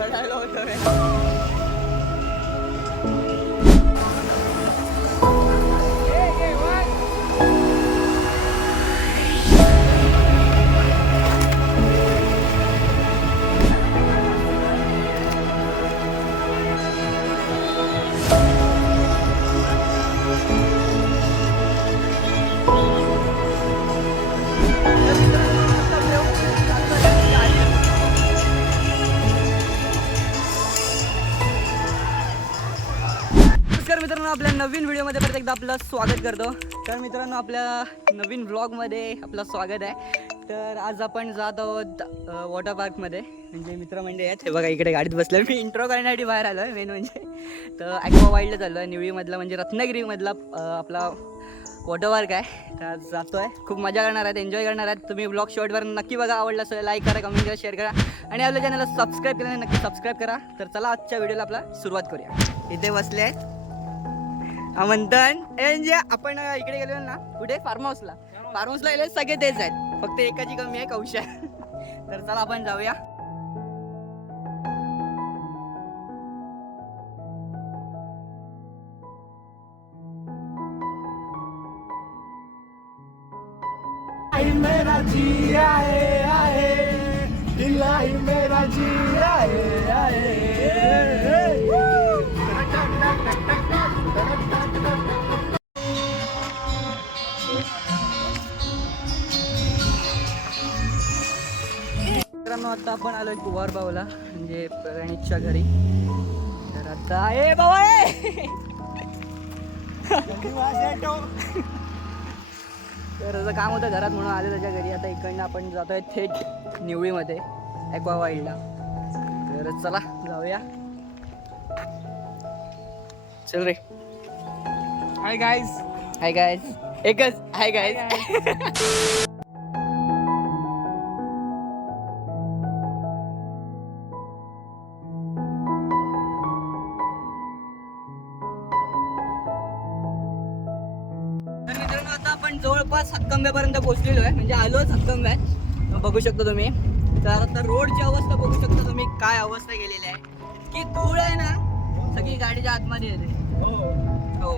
ก็ได้โลใช้ तर मित्रांनो आपल्या नवीन व्हिडिओमध्ये परत एकदा आपलं स्वागत करतो. तर मित्रांनो आपल्या नवीन ब्लॉगमध्ये आपलं स्वागत आहे. तर आज आपण जात आहोत वॉटर पार्कमध्ये. म्हणजे मित्रमंडळी आहेत. हे बघा इकडे गाडीत बसलं मी इंट्रो करण्यासाठी बाहेर आलो आहे मेन म्हणजे. तर ॲक्वा वाईल्डला चाललो आहे निवळीमधला म्हणजे रत्नागिरीमधला आपला वॉटर पार्क आहे. तर आज जातो आहे खूप मजा करणार आहेत एन्जॉय करणार आहेत. तुम्ही ब्लॉग शॉर्टवर नक्की बघा आवडला असेल लाईक करा कमेंट करा शेअर करा. आणि आपल्या चॅनलला सबस्क्राईब केल्याने नक्की सबस्क्राईब करा. तर चला आजच्या व्हिडिओला आपला सुरुवात करूया. इथे बसले आहेत. आमंत्रण. म्हणजे आपण इकडे गेलो ना कुठे फार्म हाऊसला फार्म हाऊसला गेले सगळे तेच आहेत. फक्त एकाची कमी आहे कौशा तर चला आपण जाऊया. आता आपण आलोय कुवार बावला म्हणजे प्रणीतच्या घरी. तर आता ए बाबा तर असं काम होतं घरात म्हणून आले त्याच्या घरी. आता इकडनं आपण जातोय थेट निवळीमध्ये ॲक्वा वाईल्डला तर चला जाऊया. चल रे. हाय गाइस हाय गायज एकच. हाय गायज हक्कंब्यापर्यंत पोहोचलेलो आहे. म्हणजे आलोच हक्कंब्यात बघू शकता तुम्ही. तर आता रोडची अवस्था बघू शकता तुम्ही. काय अवस्था केलेली आहे. इतकी धूळ आहे ना सगळी गाडीच्या आतमध्ये येते. हो.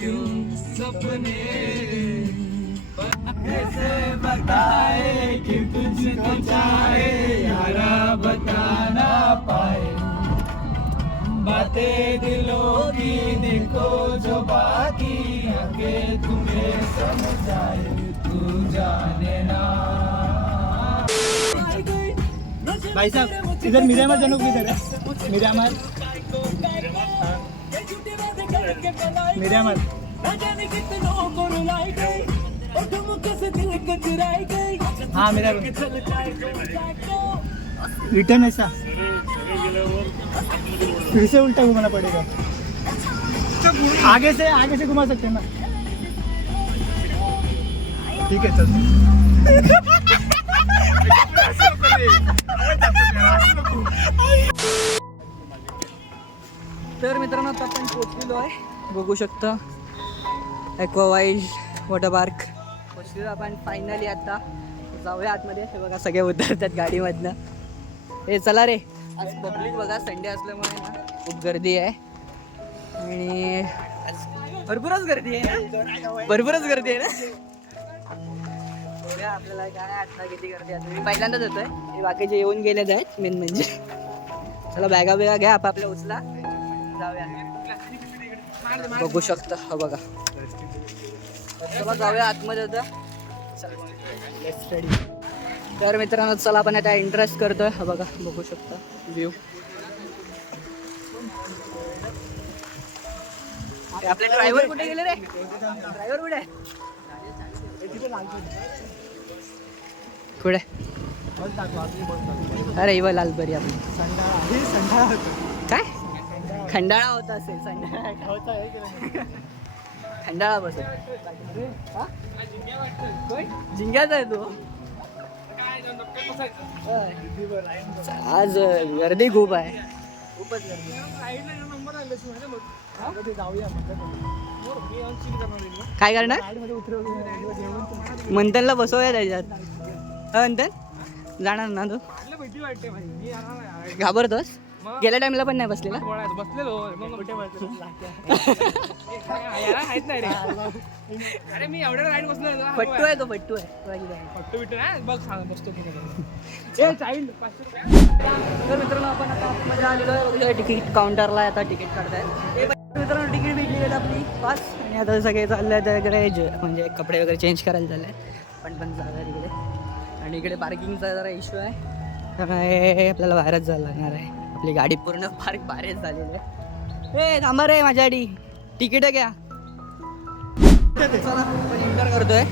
क्यों सपने कैसे बताए कि तुझको चाहे यारा बता ना पाए। बातें दिलों की देखो जो बाकी आगे तुम्हें समझाए, तू जाने ना। भाई साहब, इधर मिरामार जानो किधर है। मिरामार हाँ मेरा रिटर्न ऐसा फिर से उल्टा घुमाना पड़ेगा आगे से आगे से घुमा सकते ना. ठीक है चल. तर मित्रांनो आता आपण पोचलेलो आहे. बघू शकता. ॲक्वा वाईल्ड वॉटर पार्क पोचलेलो आपण फायनली आता. जाऊया आतमध्ये. हे बघा सगळे उतरतात गाडीमधनं. हे चला रे. आज पब्लिक बघा संडे असल्यामुळे ना खूप गर्दी आहे. आणि भरपूरच गर्दी आहे ना? भरपूरच गर्दी आहे ना? आपल्याला काय आता किती गर्दी आहे. मी पहिल्यांदाच येतोय. बाकीचे येऊन गेलेच आहेत मेन म्हणजे. चला बॅगा बिगा घ्या आपापल्या उचला. जाऊया. बघू शकता हा बघा. चला जाऊया आतमध्ये आता. तर मित्रांनो चला आपण आता इंटरेस्ट करतोय. हा बघा बघू शकता. व्ह्यू आपले ड्रायव्हर कुठे गेले रे? ड्रायव्हर कुठे? कुठे? अरे इवा लालपरी हे संडाळा होतं काय? खंडाळा होता असेल खंडाळा बस जिंग्याचा आहे तू. आज गर्दी खूप आहे. खूपच गर्दी काय करणार? मंथनला बसवूया त्याच्यात. मंथन? जाणार ना तू? घाबरतोस? गेल्या टाइमला पण नाही बसलेला? बसलेलो. मग कुठे माहीत नाही रे. अरे मी एवढ्या राईड बसलो पट्टू आहे तो पट्टू आहे. फट्टू बिट्टू नाही? बघ सांग बसतो चाईल्ड तर मित्रांनो आपण आता आलेलो आहे. तिकीट काउंटरला आता तिकीट काढताय ते मित्रांनो तिकीट भेटली आहे आपली. पास आणि आता सगळे चालले आहेत तिकडे ज- म्हणजे कपडे वगैरे चेंज करायला चालले पण पण जागा तिकडे आणि इकडे पार्किंगचा जरा इश्यू आहे. त्यामुळे आपल्याला बाहेरच जायला लागणार आहे. आपली गाडी पूर्ण पार्क बाहेरच झालेली आहे. ए थांबा रे माझ्या गाडी तिकीट घ्या. करतोय.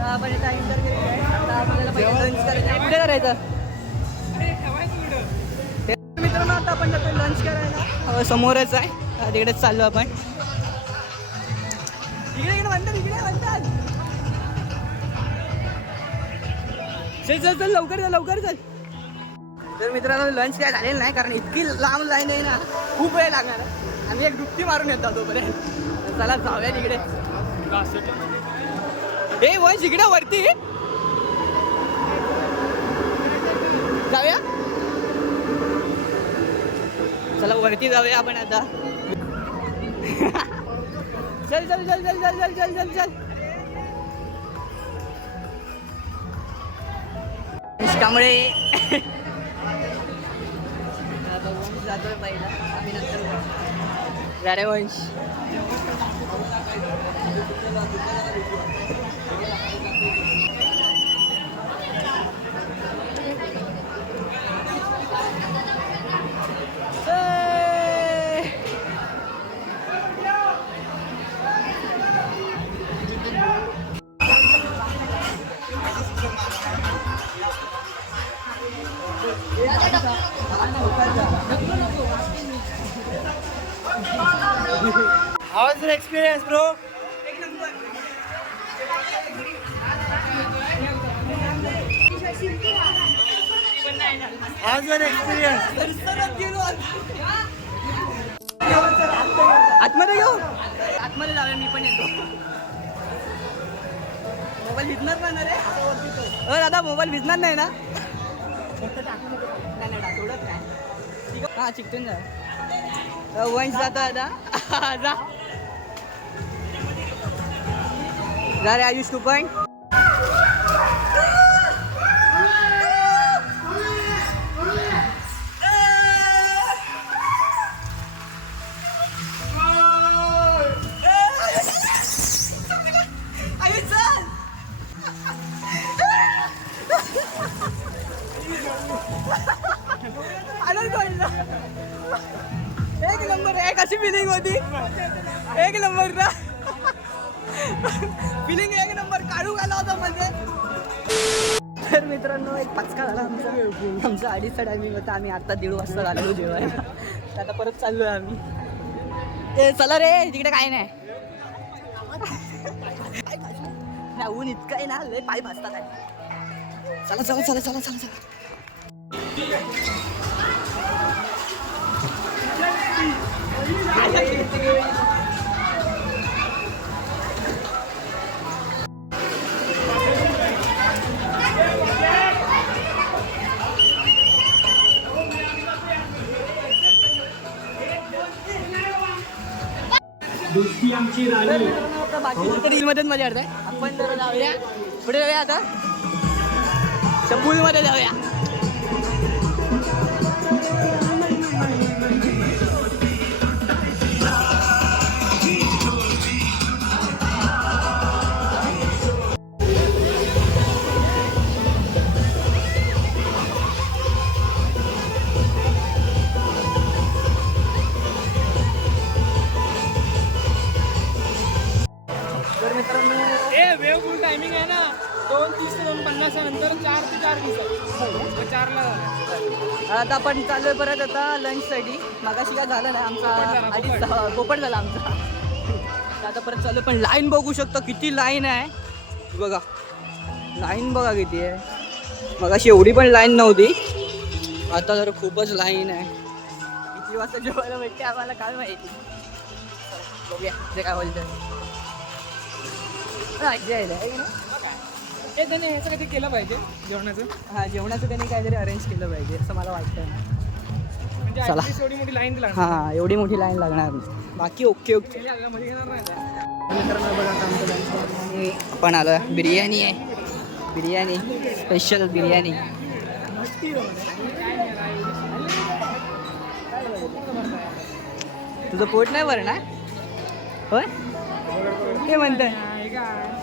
आता आपण आता आपण जातो लंच करायला. अं, समोरच आहे. तिकडेच चाललो आपण. इकडे इकडे म्हणतात इकडे म्हणतात चल चल चल लवकर चल लवकर चल. तर मित्रांनो लंच काय झालेलं नाही कारण इतकी लांब लाईन आहे ना खूप वेळ लागणार. आम्ही एक डुबकी मारून येतो तोपर्यंत. चला जाऊया तिकडे. ए वंश इकडे वरती. जाऊया. चला वरती जाऊया आपण आता. चल चल चल चल चल चल चल चल चल. त्यामुळे आता जातोय पहिला आम्ही नंतर वंश आतमध्ये घेऊ आतमध्ये जाऊया मी पण येतो. मोबाईल भिजणार नाही ना रे? अ दादा मोबाईल भिजणार नाही ना? थोडंच काय? हा चिकटून जा. वंश जातो आता जा. जा रे आयुष तू पण. फिलिंग होती. एक नंबर का फिलिंग एक नंबर काढू घाला होता म्हणजे. तर मित्रांनो एक पचका झाला आमचा. आमचा अडीचचा टायमिंग होता आम्ही आता दीड वाजता झालेलो जेवायला. आता परत चाललोय आम्ही. ए चला रे तिकडे काय नाही. नाही, ऊन इतकं आहे ना लय पाय भाजतात चला चला चला चला चला चला. मजा अडताय. आपण जाऊया पुढे जाऊया आता. चंबूलमध्ये जाऊया. आपण चाललोय परत आता लंचसाठी मागाशी काय झालं नाही आमचा अडीच पोपट झाला आमचा. आता परत चालू पण लाईन बघू शकतो किती लाईन आहे. बघा लाईन बघा किती आहे. मगाशी एवढी पण लाईन नव्हती. आता तर खूपच लाईन आहे. किती वाजता जेवायला भेटते आम्हाला काय माहिती. बघूया ते. काय बोलतं हे त्याने ह्याचं काहीतरी केलं पाहिजे जेवणाचं? हा जेवणाचं त्यांनी काहीतरी अरेंज केलं पाहिजे असं मला वाटतं म्हणजे चला. एवढी मोठी लाईन दिला हा एवढी मोठी लाईन लागणार नाही. बाकी ओके ओके मध्ये घेणार नाही. मित्रांनो बघा आता आमचं lunch आणि आपण आलो बिर्याणी आहे. बिर्याणी. स्पेशल बिर्याणी. तुझं पोट नाही भरणार? होय? हे म्हणताय. काय?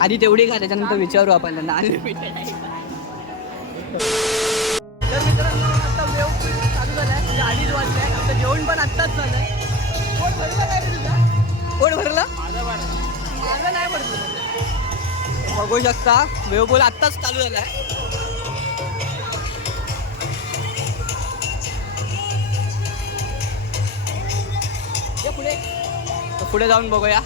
आधी तेवढी खा त्याच्यानंतर विचारू आपण त्यांना. आले तर मित्रांनो आता वेव चालू झालाय. म्हणजे अडीच वाजले आता जेवण पण आत्ताच झालंय. पोट भरलं काय तुझं? पोट भरलं? माझं नाही भरलं. बघू शकता वेव बोल आत्ताच चालू झालाय. ये पुढे. पुढे जाऊन बघूया.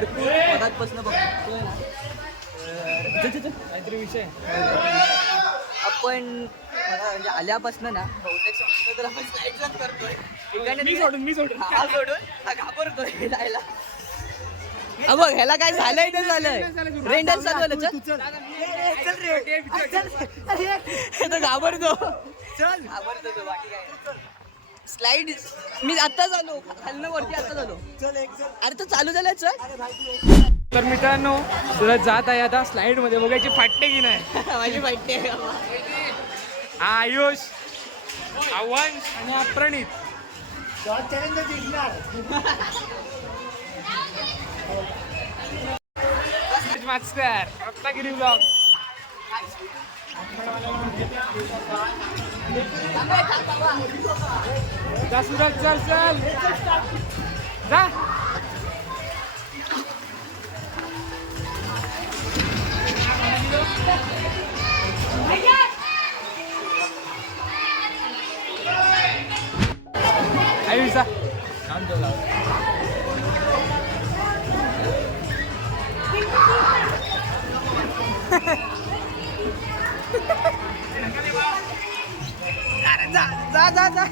भरपूर मगातपासून बघतोय ना. काहीतरी विषय आपण म्हणजे आल्यापासून ना बहुतेक तर आपण स्लाइड्सच करतोय मी सोडून मी सोडून हा सोडून हा घाबरतोय जायला हा बघ ह्याला काय झालंय ते झालंय रेंडल चालू झालं चल हे घाबरतो चल घाबरतो बाकी काय स्लाइड. मी आत्ताच आलो खालनं वरती आत्ताच आलो अरे तो चालू झालाय चल. तर मित्रांनो तुला जात आहे आता स्लाइडमध्ये बघायची फाटते की नाही? माझी वाटते हा आयुष आव्हान आणि हा प्रणित. रत्नागिरी ब्लॉग जा सुरज चल चल जा आयुष जा जा जा जा जा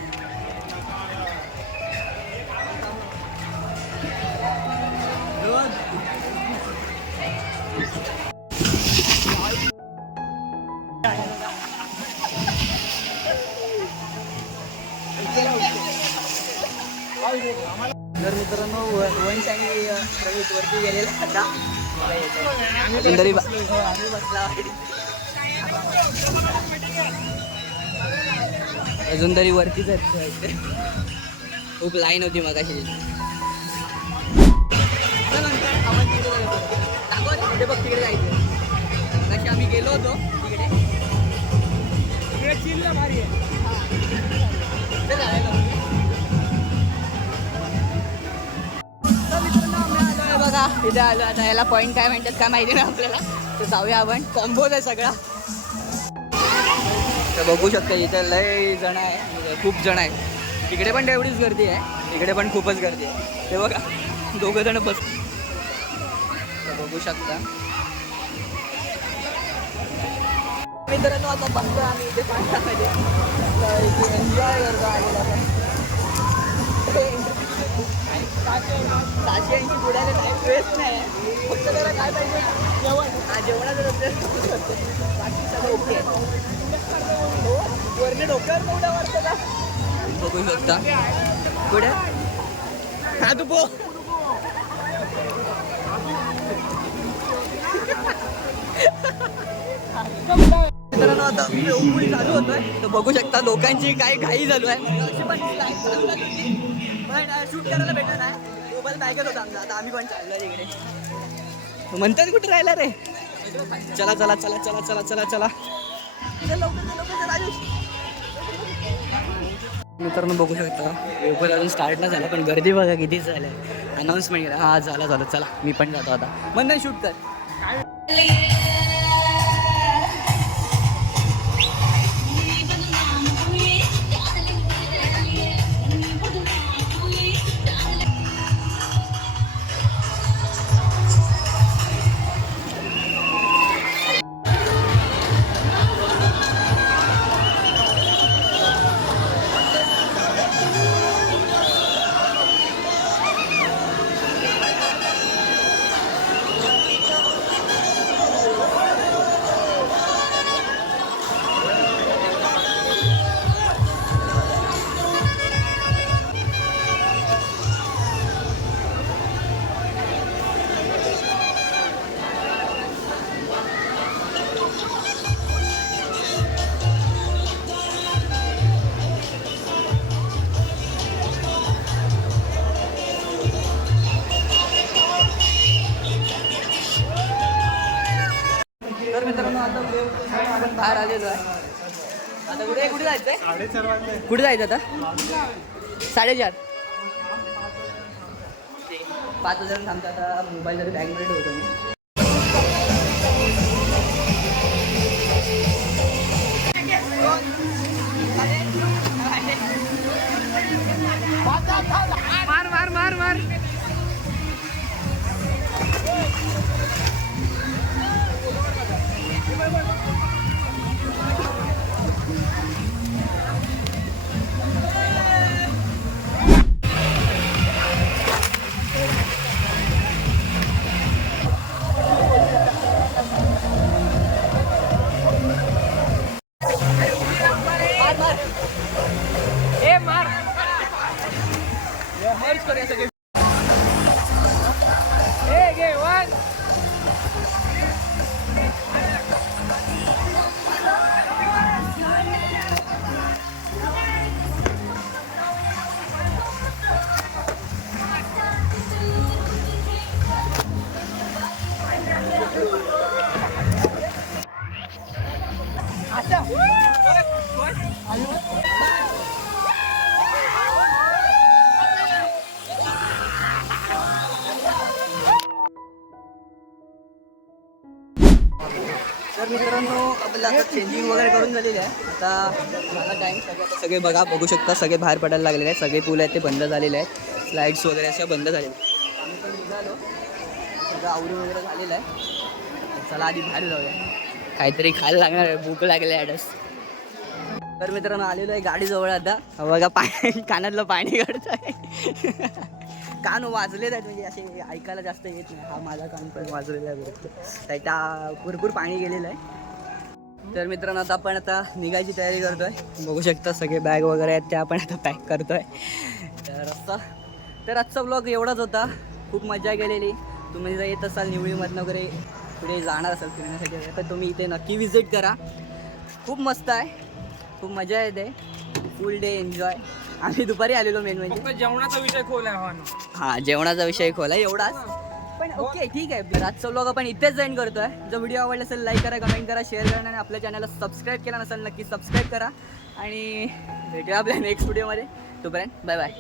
तर मित्रांनो वंश आणि प्रवीत वरती गेलेला आता सुंदरी बसला. अजून तरी वरतीच आहेत खूप लाईन होती मग अशी तिकडे जायचं. बघ तिकडे जायचं. आम्ही गेलो होतो तिकडे. चिल्ल भारी आहे. बघा इथे आलो. आता याला पॉईंट काय म्हणतात काय माहिती नाही आपल्याला. तर जाऊया आपण. कॉम्बोज आहे सगळा. तर बघू शकता इथं लय जण आहे खूप जण आहे तिकडे पण तेवढीच गर्दी आहे. तिकडे पण खूपच गर्दी आहे. ते बघा दोघं जण बस बघू शकता. मित्रांनो आता बघतो आम्ही इथे पाण्यामध्ये. तर एन्जॉय करतो आम्ही सहाशे ऐंशी बुडायला नाही वेस्ट नाही. फक्त त्याला काय पाहिजे? जेवण. हा जेवणाचं बाकी सगळं ओके बघू शकता. पुढे हा तू पो. मित्रांनो आता पूल चालू होतोय. तर बघू शकता लोकांची काय घाई चालू आहे. पण शूट करायला भेटलं नाही मोबाईल बॅगच होता आमचा? आता आम्ही पण चाललोय तिकडे. म्हणतात कुठे राहिला रे? चला चला चला चला चला चला चला. मित्रांनो बघू शकता. पेपर अजून स्टार्ट नाही झाला पण गर्दी बघा किती झालं. अनाऊन्समेंट केला. हा झालं झालं. चला मी पण जातो आता. मंदन शूट कर. कुठे जायचं आता? साडेचार. पाच हजार थांबता आता. मोबाईल जर बॅगमध्ये ठेवतो मी. मित्रांनो आपल्याला आता चेंजिंग वगैरे करून झालेली आहे. आता मला टाईम सगळे सगळे बघा बघू शकता सगळे बाहेर पडायला लागलेले आहेत. सगळे पूल आहेत ते बंद झालेले आहेत. स्लाईड्स वगैरे अशा बंद झालेल्या आहेत. आम्ही पण निघालो. सगळं आवरून वगैरे झालेलं आहे. चला आधी बाहेर जाऊया. काहीतरी खायला लागणार आहे. भूक लागली आहे ॲडस तर मित्रांनो आलेलो आहे गाडीजवळ आता. बघा पाणी कानातलं पाणी काढत आहे कान वाजलेत आहेत म्हणजे असे ऐकायला जास्त येत नाही. हा माझा कान पण वाजलेला आहे भरपूर. त्या भरपूर पाणी गेलेलं आहे. तर मित्रांनो आता आपण आता निघायची तयारी करतोय. बघू शकता सगळे बॅग वगैरे आहेत त्या आपण आता पॅक करतोय. तर असं. तर आजचा ब्लॉग एवढाच होता. खूप मजा गेलेली तुम्ही जर येत असाल निवळीमधनं वगैरे पुढे जाणार असाल फिरण्यासाठी तर तुम्ही इथे नक्की विजिट करा. खूप मस्त आहे. खूप मजा येते. फुल डे एन्जॉय आम्ही दुपारी आलेलो मेन म्हणजे. जेवणाचा विषय खोल आहे हा जेवणाचा विषय खोला एवढाच. पण ओके ठीक आहे. आजचा व्लॉग आपण इथेच जॉईन करतोय. जर व्हिडिओ आवडला असेल लाईक करा कमेंट करा शेअर करा आणि आपल्या चॅनलला सबस्क्राईब केला नसेल नक्की सबस्क्राईब करा. आणि भेटूया आपल्या नेक्स्ट व्हिडिओमध्ये तोपर्यंत बाय बाय